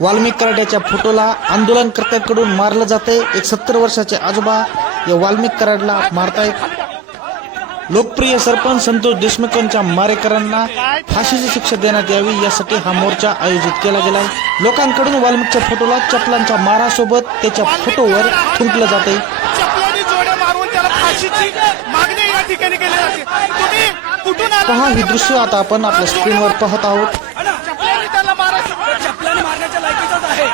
वाल्मिक कराड्याच्या फोटोला आंदोलनकर्त्यांकडून मारलं जाते एक सत्तर वर्षाचे आजोबा या वाल्मिक कराडला मारतायत. लोकप्रिय सरपंच संतोष देशमुखांच्या मारेकरांना फाशीची शिक्षा देण्यात यावी यासाठी हा मोर्चा आयोजित केला गेलाय. लोकांकडून वाल्मिकच्या फोटोला चपलांच्या मारासोबत त्याच्या फोटोवर थुंकलं जाते. पहा ही दृश्य आता आपण आपल्या स्क्रीनवर पाहत आहोत चपलानी त्याला मारा चपलाने मारण्याच्या लायकीचाच आहे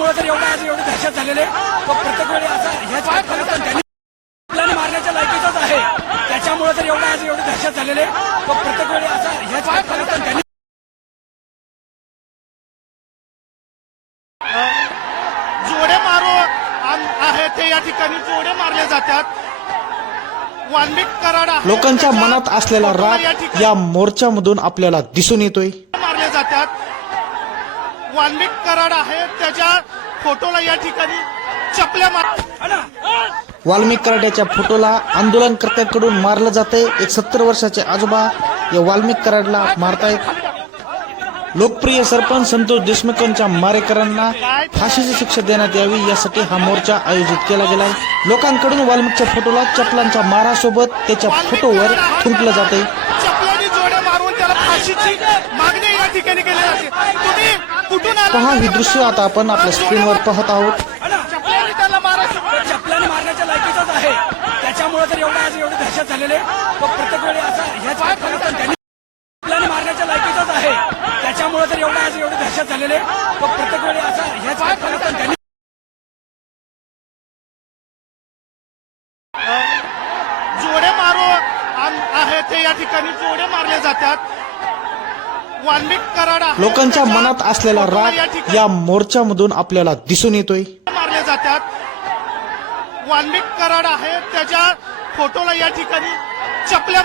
त्याच्यामुळे तर एवढं आज एवढी दहशत झालेले प्रत्येक वेळी असं ह्याच त्यांनी मारण्याच्या लायकीचाच आहे. त्याच्यामुळे तर एवढं आज एवढी दहशत झालेले प्रत्येक वेळी असं ह्याच त्यांनी जोडे मारो आहे ते या ठिकाणी. जोडे मारले जातात. लोकांच्या मनात असलेला राग या मोर्चामधून आपल्याला दिसून येतोय. मारले जातात. वाल्मिक कराड आहे. त्याच्या फोटोला या ठिकाणी चपल्या मार वाल्मिक कराड्याच्या फोटोला आंदोलनकर्त्यांकडून मारलं जाते एक सत्तर वर्षाचे आजोबा या वाल्मिक कराडला मारतायत. लोकप्रिय सरपंच संतोष देशमुखांच्या मारेकरांना फाशीची शिक्षा देण्यात यावी यासाठी हा मोर्चा आयोजित केला गेलाय. लोकांकडून वाल्मिकच्या फोटोला चपलांच्या मारासोबत त्याच्या फोटोवर थुंकलं जाते चपलानी जोड्या मारून त्याला फाशीची मागणी या ठिकाणी केली जाते. पहा ही दृश्य आता आपण आपल्या स्क्रीनवर पाहत आहोत. मारण्याच्या लायकीचाच आहे. त्याच्यामुळे तर एवढं आज एवढी दहशत झालेले प्रत्येक वेळी असं ह्याच फलटण त्यांनी चपलाने मारण्याच्या लायकीचाच आहे. त्याच्यामुळे तर एवढं आज एवढी दहशत झालेले प्रत्येक वेळी असं ह्याच फलटण त्यांनी जोडे मारो आहे ते या ठिकाणी. जोडे मारले जातात. लोकांच्या मनात असलेला राग या मोर्चामधून आपल्याला दिसून येतोय. मारले जातात. वाल्मिक कराड आहे. त्याच्या फोटोला या ठिकाणी चपल्या